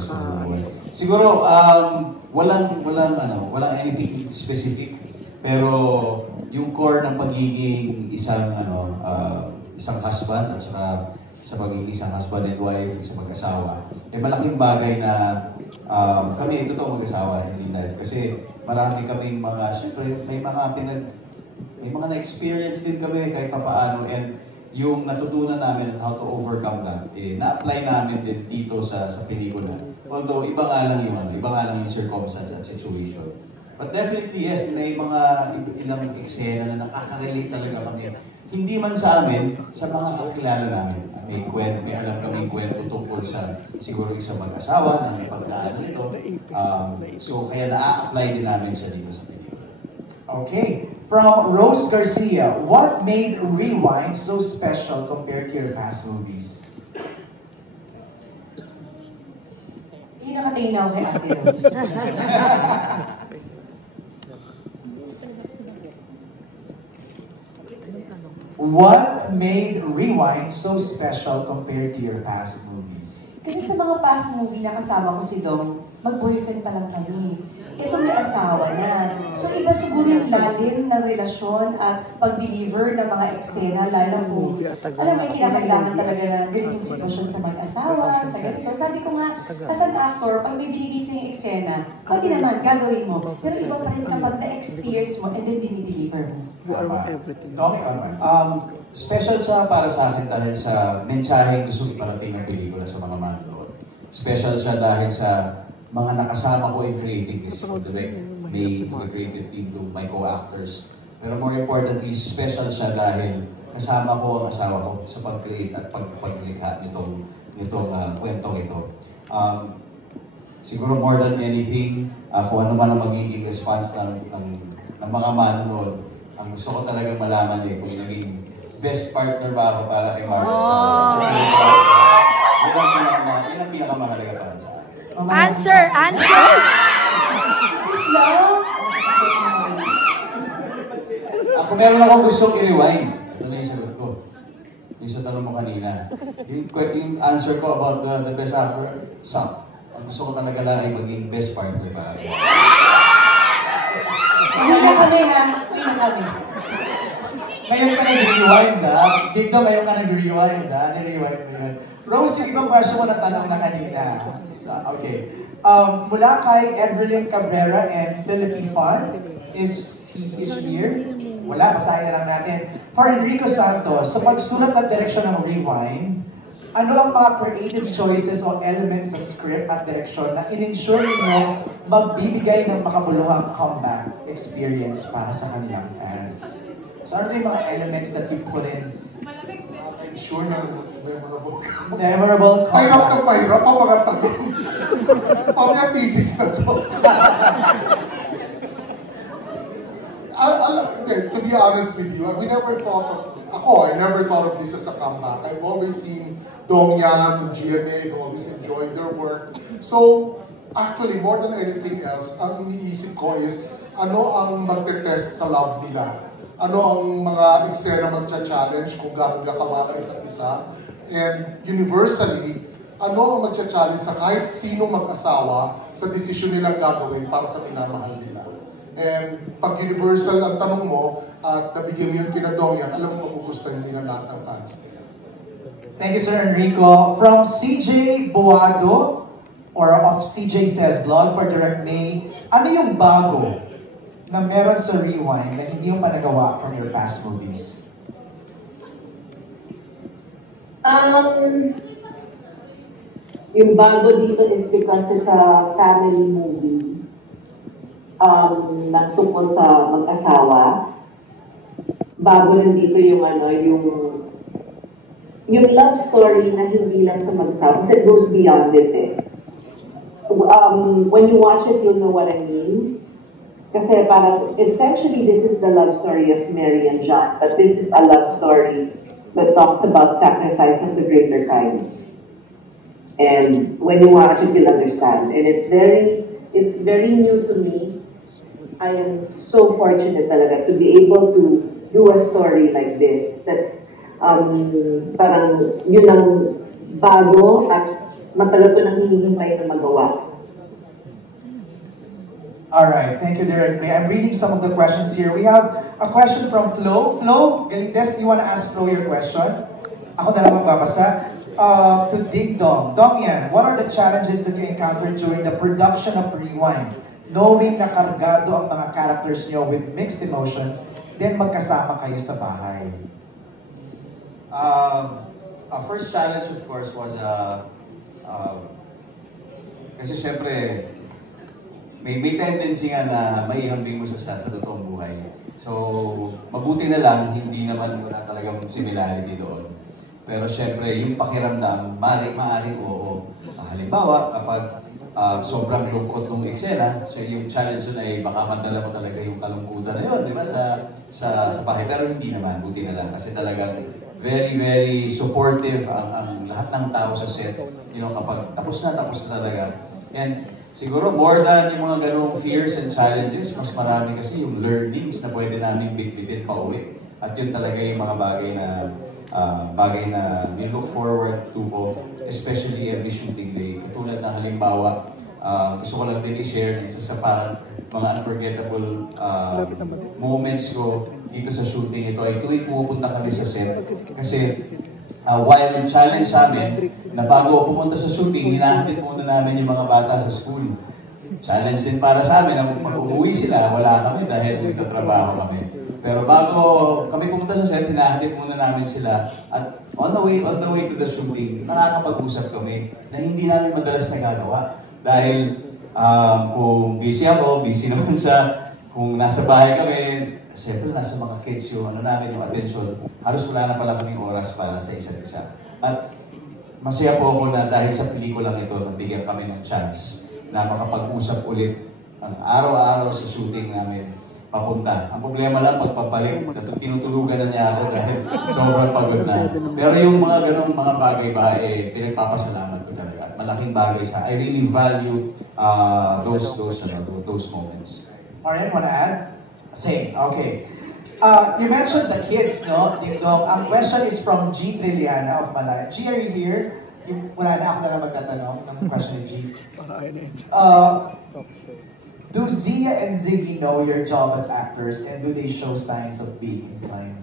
sa buhay. Siguro, walang anything specific. Pero yung core ng pagiging isang husband at saka sa pagiging isang husband and wife, isang mag-asawa, malaking bagay na kami totoo mag-asawa in life. Kasi marami kaming syempre, may mga na-experience din kami kahit papaano, and yung natutunan namin how to overcome that, na-apply namin din dito sa pelikula. Although, iba nga lang yung circumstance at situation. But definitely, yes, may mga ilang eksena na nakaka-relate talaga kami. Hindi man sa amin, sa mga kakilala namin. May alam kaming kwento tungkol sa siguro isang mag-asawa na may pagdaan nito. So, kaya na-apply din namin siya dito sa pelikula. Okay. From Rose Garcia, what made Rewind so special compared to your past movies? Hindi nakatingin ako kay Ate Rose. What made Rewind so special compared to your past movies? Kasi sa mga past movie na kasama ko si Dong, mag-boyfriend pa lang kami. Ito may asawa na. So iba siguro yung lalim na relasyon at pag-deliver ng mga eksena, lalo kung alam mo, kinakailangan talaga na ganitong sitwasyon sa mag-asawa, sa ganito. Sabi ko nga, as an actor, pag may binigay sa yung eksena, pwede naman, gagawin mo. Pero iba pa rin kapag na-experience mo and then dinideliver mo. You are with everything. Special siya para sa akin dahil sa mensaheng gusto iparating ng pelikula sa mga manonood. Special siya dahil sa mga nakasama ko in creating this, from the creative team to my co-actors. Pero more importantly, special siya dahil kasama ko ang asawa ko sa pag-create at paglikha nitong kwentong ito. Siguro more than anything, kung ano man ang magiging response ng mga manonood, ang gusto ko talagang malaman kung naging best partner ba ako para kay Margaret. Yun ang pinakamahalaga para sa akin. Answer! Ako meron akong gustong i-rewind. Ito na yung sagot ko. Yung sa tanong mo kanina. Yung answer ko about the best actor, suck. Ang gusto ko talaga lang ay maging best partner para kayo. Uwi na kami ha. Uwi na kami. Ngayon ka nag-rewind Dito ngayon ka nag-rewind Nire-rewind mo yun. Rose, yung ibang question mo na tanong na kanina. So, okay. Mula kay Evelyn Cabrera and Philippe Fon, is here? Wala, basahin na lang natin. For Enrico Santos, sa pagsulat at direksyon ng Rewind, ano ang mga creative choices o elements sa script at direksyon na in-ensure ninyo magbibigay ng makabuluhang comeback experience para sa kanilang fans? So ano yung mga elements that you put in? Sure na memorable. Memorable comeback. Mahirap pa mga tanong. Pamaya pieces na to. To be honest with you, I never thought of this as a comeback. I've always seen Dong Yang and GMA, I've always enjoyed their work. So, actually, more than anything else, ang iniisip ko is, ano ang magte-test sa love nila? Ano ang mga eksena magcha-challenge kung gano'n ka kamahal isa't isa? And universally, ano ang magcha-challenge sa kahit sino mag-asawa sa desisyon nilang gagawin para sa minamahal nila? And pag universal ang tanong mo at nabigyan mo yung kinadong yan, alam mo magugustuhan nila lahat ng fans nila. Thank you, Sir Enrico. From CJ Buado, or of CJ Says Blog for Direct May, ano yung bago na meron sa Rewind na hindi yung panagawa from your past movies? Yung bago dito is because it's a family movie. Nagtungkol sa mag-asawa. Bago rin dito yung yung love story na hindi lang sa mag-asawa. Kasi it goes beyond it When you watch it, you'll know what I mean. Kasi parang, essentially, this is the love story of Mary and John, but this is a love story that talks about sacrifice of the greater kind. And when you watch it, you'll understand. And it's very new to me. I am so fortunate talaga to be able to do a story like this. That's, parang, yun ang bago at matagal ko nang hinihintay na magawa. Alright, thank you, Derek. I'm reading some of the questions here. We have a question from Flo. Flo, Galites, do you want to ask Flo your question? Ako na lang magbabasa. To Ding Dong. Dong yan, what are the challenges that you encountered during the production of Rewind? Knowing na kargado ang mga characters niyo with mixed emotions, then magkasama kayo sa bahay. Our first challenge, of course, was kasi syempre, may tendency nga na maihambing mo sa totoong buhay. So, mabuti na lang, hindi naman wala talagang similarity doon. Pero syempre, yung pakiramdam, maaari oo. Halimbawa, kapag sobrang lungkot ng eksena, so yung challenge yun ay baka madala mo talaga yung kalungkutan na yun, di ba, sa bahay. Pero hindi naman, buti na lang. Kasi talagang very, very supportive ang lahat ng tao sa set. You know, kapag tapos na talaga. And siguro more than yung mga ganong fears and challenges, mas marami kasi yung learnings na pwede namin bitbitin pa uwi. At yun talaga yung mga bagay na we look forward to po, especially every shooting day. Katulad na halimbawa, gusto ko lang din i-share isa sa parang mga unforgettable moments ko dito sa shooting ito ay tuwing pumupunta kami sa set. Kasi while challenge sa amin, na bago pumunta sa shooting, hinahatid muna namin yung mga bata sa school. Challenge din para sa amin na pag umuwi sila, wala kami dahil nagtatrabaho kami. Pero bago kami pumunta sa set, hinahatid muna namin sila at on the way to the shooting, nakakapag-usap kami na hindi namin madalas nagagawa. Dahil kung busy ako, busy naman kung nasa bahay kami, siyempre nasa mga kids yung namin, yung attention, halos wala na pala kaming oras para sa isa't isa. At masaya po ako na dahil sa pelikulang ito, nabigyan kami ng chance na makapag-usap ulit ang araw-araw sa shooting namin papunta. Ang problema lang, pagpapalik, tinutulugan na niya ako dahil sobrang pagod na. Pero yung mga ganong mga bagay ba, pinagpapasalamat ko talaga. Malaking bagay I really value those moments. Marian, wanna add? Same, okay. You mentioned the kids, no? Ding Dong. Ang question is from G. Trilliana of Malaya. G, are you here? Wala na, ako na lang magtatanong ng question ni G. Do Zia and Ziggy know your job as actors and do they show signs of being inclined?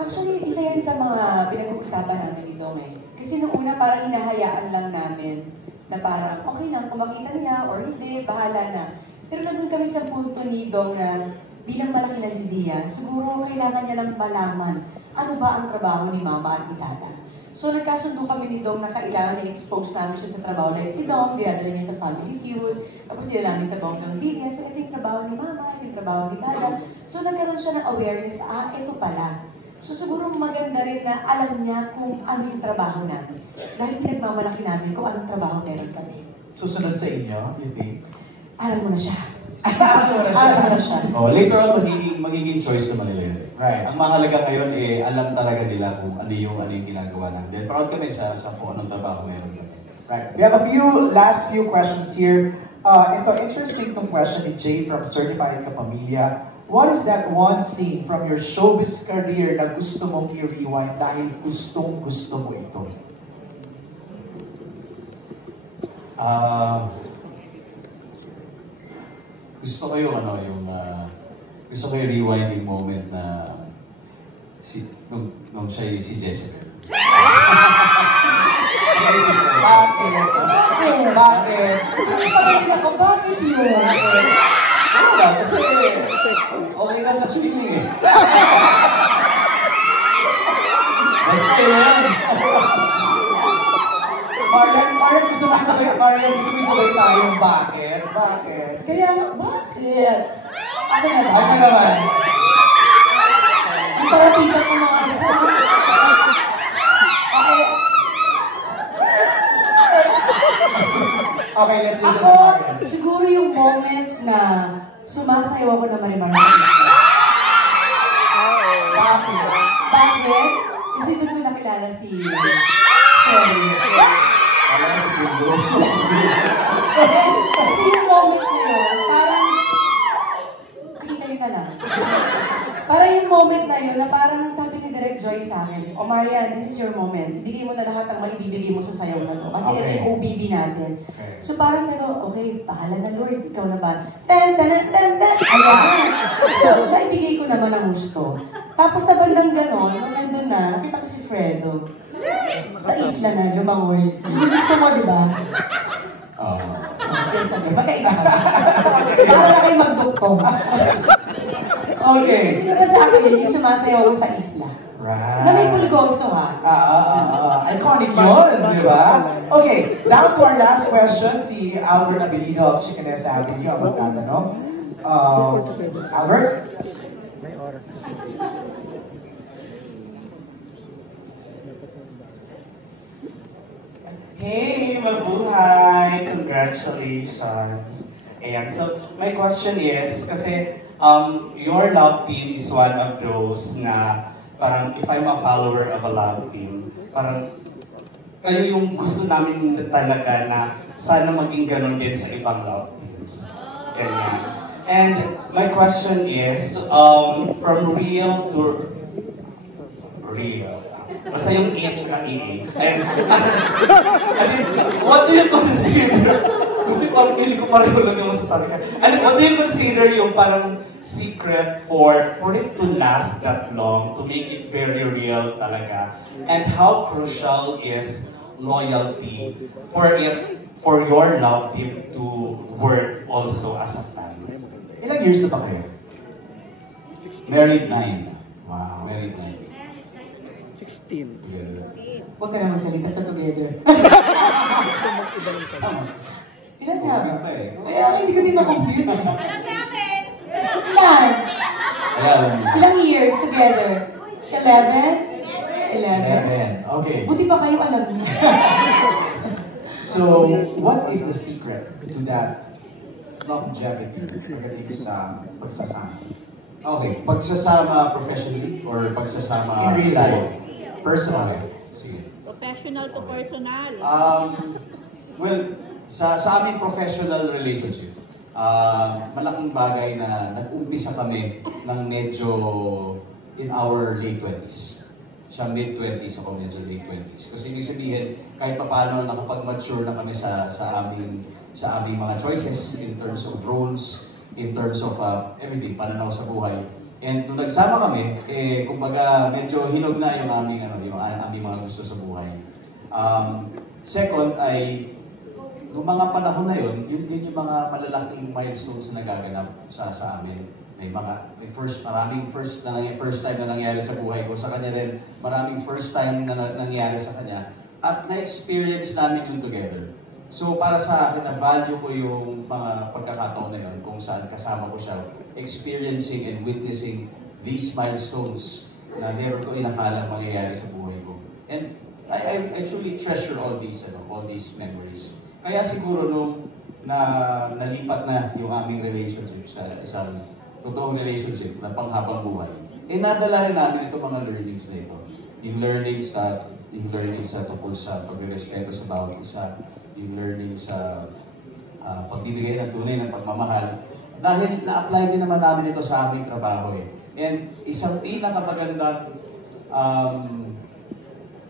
Actually, isa yan sa mga pinag-uusapan namin ni Dong eh. Kasi nung una parang hinahayaan lang namin na parang okay lang, kung makita nila or hindi, bahala na. Pero nandun kami sa punto ni Dong na bilang malaki na si Zia, siguro kailangan niya lang malaman ano ba ang trabaho ni Mama at ni Tata. So nagkasundo kami ni Dong na kailangan na-expose namin siya sa trabaho. Like si Dong, dinadala niya sa Family Feud, tapos nila namin sa Bonggang Media. So ito yung trabaho ni Mama, ito yung trabaho ni Tata. So nagkaroon siya ng awareness, ito pala. So siguro maganda rin na alam niya kung ano yung trabaho namin. Dahil pinagmamalaki namin kung anong trabaho meron kami. Susunod sa inyo, you think? Alam mo na siya. Alam mo na siya. Later on, magiging choice naman nila yun. Right. Ang mahalaga ngayon, alam talaga nila kung ano yung ginagawa namin. Proud kami sa kung anong trabaho meron kami. Right. We have a last few questions here. Ito, interesting tong question ni Jay from Certified Kapamilya. What is that one scene from your showbiz career na gusto mong i-rewind dahil gustong-gusto mo ito? Gusto ko yung gusto ko yung rewinding moment na nung siya si Jessica. Bakit? Sabi pa rin ako, bakit yun? Wala, kasi okay lang na swimming eh. Basta yan. Marian, gusto mo sabay tayong bakit? Bakit? Kaya nga, bakit? Ako na ba? Ako naman. Ang paratigan ko mga ako. Okay, let's listen to Ako, Marian. siguro yung moment na sumasayaw ako na Marimar. Bakit? Bakit? Kasi doon ko nakilala si... Sorry. Kasi yung moment na yun, parang... Sige, kayo na lang. Parang yung moment na yun, na parang sabi ni Direk, nag-joy sa akin, O Marian, this is your moment. Ibigay mo na lahat ng maibibigay mo sa sayaw na to. Kasi ito Okay. yung OBB natin. Okay. So parang sabi ko, okay, bahala na Lord, ikaw na ba? Ten, ten, ten, ten, ten. Ayan. So, naibigay ko naman ang gusto. Tapos sa bandang ganon, nung nandun na, nakita ko si Fredo. Sa isla na, lumangoy. Yung gusto mo, di ba? Diyan sabi, magkaiba ka. Para na kayo magduktong. Okay. Sino ba sa akin yun, yung sumasayaw ko sa isla? Right. Na may pulgoso ha. Iconic yun, di ba? Okay, down to our last question. Si Albert Abilino of Chickenessa Avenue ang magtatanong. Albert? Hey, mabuhay! Congratulations! Ayan, so my question is, kasi your love team is one of those na parang if I'm a follower of a love team, parang kayo yung gusto namin talaga na sana maging ganun din sa ibang love teams. Ganyan. And my question is, from real to real. Basta yung H na EA. And, what do you consider? Kasi parang pili ko parang lang yung masasabi ka. And what do you consider yung parang secret for it to last that long, to make it very real talaga? And how crucial is loyalty for your love team to work also as a family? Ilang years na ba kayo? Married 9. Wow. Married 9. 16. Huwag ka na magsalita sa together. Ilan nga ba? Kaya hindi ko din na-compute. Ilan? Ilang years together? 11? 11? Okay. Buti pa kayo alam niyo. So, what is the secret to that longevity pagdating sa pagsasama? Okay, pagsasama professionally or pagsasama In real life. Personal. Sige. Professional to personal. Well, sa aming professional relationship, malaking bagay na nag-umpisa kami ng medyo in our late 20s. Siya mid-20s, ako medyo late 20s. Kasi ibig sabihin, kahit paano nakapag-mature na kami sa aming mga choices in terms of roles, in terms of everything, pananaw sa buhay. And nung nagsama kami, kumbaga medyo hinog na yung aming mga gusto sa buhay. Second ay, noong mga panahon na yun yung mga malalaking milestones na nagaganap sa amin. Maraming first time na nangyari sa buhay ko. Sa kanya rin, maraming first time na nangyari sa kanya. At na-experience namin yun together. So para sa akin, na-value ko yung mga pagkakataon na yun kung saan kasama ko siya, experiencing and witnessing these milestones na never ko inakalang mangyayari sa buhay ko. And I truly treasure all these memories. Kaya siguro nung nalipat na yung aming relationship sa isang totoong relationship na panghabang buhay, nadala rin namin itong mga learnings na ito. Yung learnings sa tungkol sa pagrespeto sa bawat isa, yung learning sa pagbibigay ng tunay ng pagmamahal. Dahil na-apply din naman namin ito sa aming trabaho eh. And isang pinakamagandang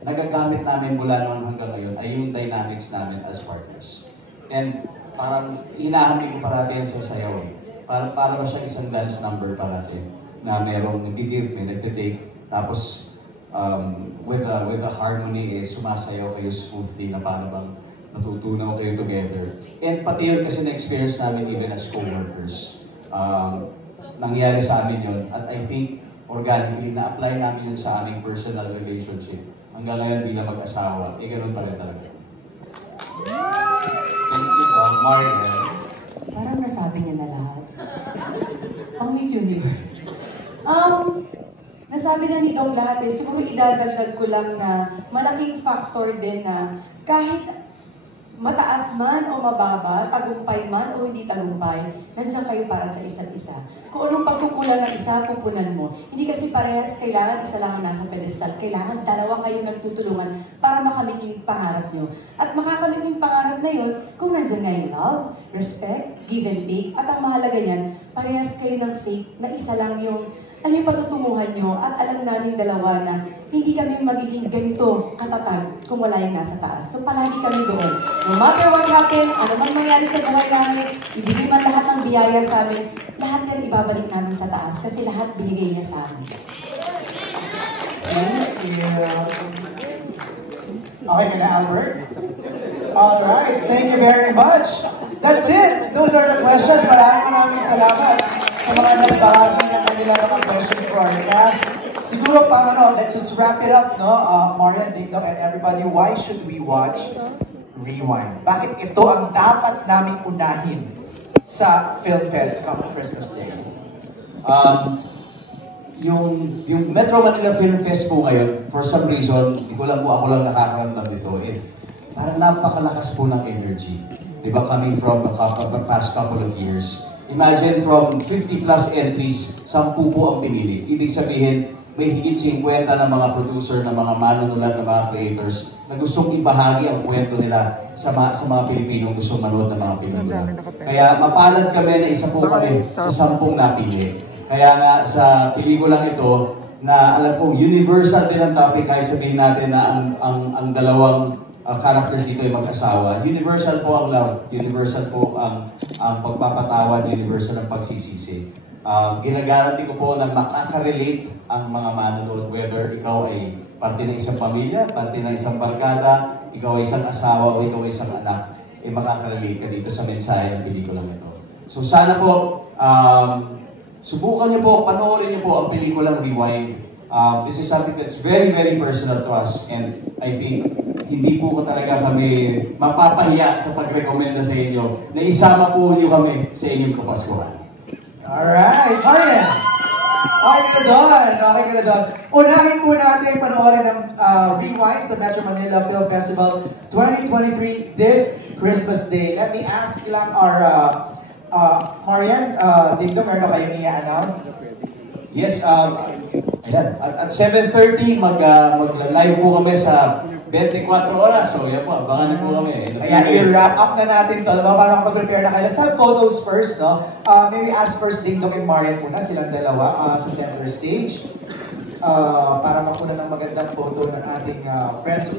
nagagamit namin mula noon hanggang ngayon ay yung dynamics namin as partners. And parang hinahamig ko parati yan sa sayaw eh. Para ba siyang isang dance number parati na merong nag-give, may nag-take, tapos with a harmony sumasayaw kayo smoothly na paano bang natutunaw kayo together. And pati yun kasi na-experience namin even as co-workers. Nangyari sa amin yun at I think organically na-apply namin yun sa aming personal relationship. Hanggang ngayon bilang mag-asawa, ganun pa rin talaga. Thank you, Marian. Parang nasabi niya na lahat. Ang Miss Universe. Nasabi na ni Dong lahat eh. Siguro idadagdag ko lang na malaking factor din na kahit mataas man o mababa, tagumpay man o hindi tagumpay, nandiyan kayo para sa isa't isa. Kung anong pagkukulang ng isa, pupunan mo. Hindi kasi parehas kailangan isa lang ang nasa pedestal. Kailangan dalawa kayo nagtutulungan para makamit yung pangarap nyo. At makakamit yung pangarap na yun kung nandiyan nga yung love, respect, give and take. At ang mahalaga niyan, parehas kayo ng faith na isa lang yung alam yung patutunguhan nyo at alam namin dalawa na hindi kami magiging ganito katatag kung wala yung nasa taas. So palagi kami doon. No matter what happen, ano man mangyari sa buhay namin, ibigay man lahat ng biyaya sa amin, lahat yan ibabalik namin sa taas kasi lahat binigay niya sa amin. Thank you. Okay ka na, Albert? Alright, thank you very much. That's it. Those are the questions. Maraming salamat sa mga nagbahagi ng kanilang mga questions for our cast. Siguro let's just wrap it up, no? Marian, Dingdong, and everybody, why should we watch Rewind? Bakit ito ang dapat naming unahin sa Film Fest come Christmas Day? Yung Metro Manila Film Fest po ngayon, for some reason, hindi ko lang po ako lang nakakaramdam dito, parang napakalakas po ng energy. Diba, coming from the past couple of years. Imagine from 50 plus entries, 10 po ang pinili. Ibig sabihin, may higit 50 ng mga producer, ng mga manunulat, ng mga creators na gustong ibahagi ang kwento nila sa mga Pilipinong gustong manood ng mga pelikula. Kaya mapalad kami na isa po kami sa 10 napili. Kaya nga sa pelikulang ito, na alam kong universal din ang topic kahit sabihin natin na ang dalawang characters dito ay mag-asawa. Universal po ang love, universal po ang pagpapatawad, universal ang pagsisisi. Ginagaranti ko po na makaka-relate ang mga manonood, whether ikaw ay parte ng isang pamilya, parte ng isang barkada, ikaw ay isang asawa o ikaw ay isang anak, makaka-relate ka dito sa mensahe ng pelikulang ito. So sana po, subukan niyo po, panoorin niyo po ang pelikulang Rewind. This is something that's very, very personal to us, and I think hindi po talaga kami mapapahiya sa pag-recommenda sa inyo na isama po niyo kami sa inyong Kapaskuhan. Alright, Marian! Okay ka na doon. Unahin po natin panoorin ng Rewind sa Metro Manila Film Festival 2023 this Christmas Day. Let me ask lang our Marian, Dingdong, meron kayong i-announce? Yes, ayan, at 7:30 mag-live po kami sa 24 oras. So yan po, abangan po kami. Ayan, i-wrap up na natin ito. Para makapag-prepare na kayo. Let's have photos first, no? Maybe ask first Dingdong and Marian muna, silang dalawa sa center stage. Para makuha ng magandang photo ng ating friends.